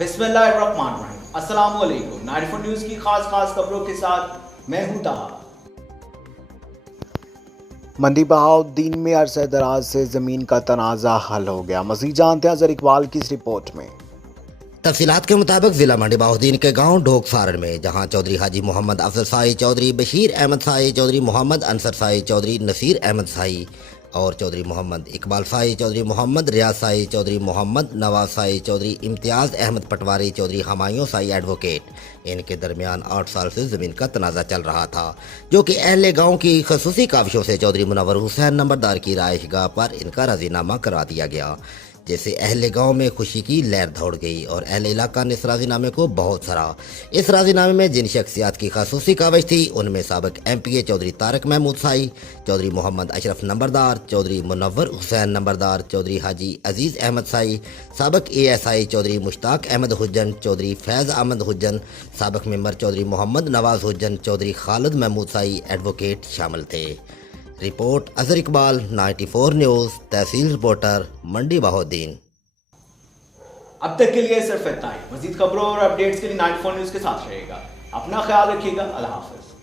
बिस्मिल्लाहिर्रहमानिर्रहीम। अस्सलाम वालेकुम। 94 न्यूज़ की खास खबरों के साथ मैं हूं ताहा। मंडी बहाउद्दीन में अरसे दराज से ज़मीन का तनाज़ा हल हो गया। मज़ीद जानते हैं अज़हर इकबाल की इस रिपोर्ट में। तफसीलात के मुताबिक जिला मंडी बहाउद्दीन के गांव ढोक फारन में जहां चौधरी हाजी मोहम्मद अफजल साई चौधरी, बशीर अहमद साई चौधरी, मोहम्मद अनसर साई चौधरी, नसीर अहमद साई और चौधरी मोहम्मद इकबाल साई चौधरी, मोहम्मद रियाज साई चौधरी, मोहम्मद नवाज साई चौधरी, इम्तियाज़ अहमद पटवारी चौधरी, हमायूं साई एडवोकेट, इनके दरमियान 8 साल से ज़मीन का तनाज़ा चल रहा था, जो कि अहले गांव की खसूसी काविशों से चौधरी मुनव्वर हुसैन नंबरदार की राइशगाह पर इनका राजीनामा करा दिया गया, जैसे अहले गांव में खुशी की लहर दौड़ गई और अहले इलाका ने इस राजीनामे को बहुत सराहा। इस राजीनामे में जिन शख्सियात की खासूसी काविश थी उनमें साबिक MPA चौधरी तारक महमूद साई, चौधरी मोहम्मद अशरफ नंबरदार, चौधरी मुनव्वर हुसैन नंबरदार, चौधरी हाजी अजीज़ अहमद साई, साबिक ASI चौधरी मुश्ताक अहमद हुज्जन, चौधरी फैज़ अहमद हुज्जन, साबिक मेंबर चौधरी मोहम्मद नवाज हुज्जन, चौधरी खालिद महमूद साई एडवोकेट शामिल थे। रिपोर्ट अज़हर इकबाल, 94 न्यूज़, तहसील रिपोर्टर, मंडी बहाउद्दीन। अब तक के लिए सिर्फ इतना ही। मजीद खबरों और अपडेट्स के लिए 94 न्यूज़ के साथ रहेगा। अपना ख्याल रखिएगा। अल्लाह हाफिज।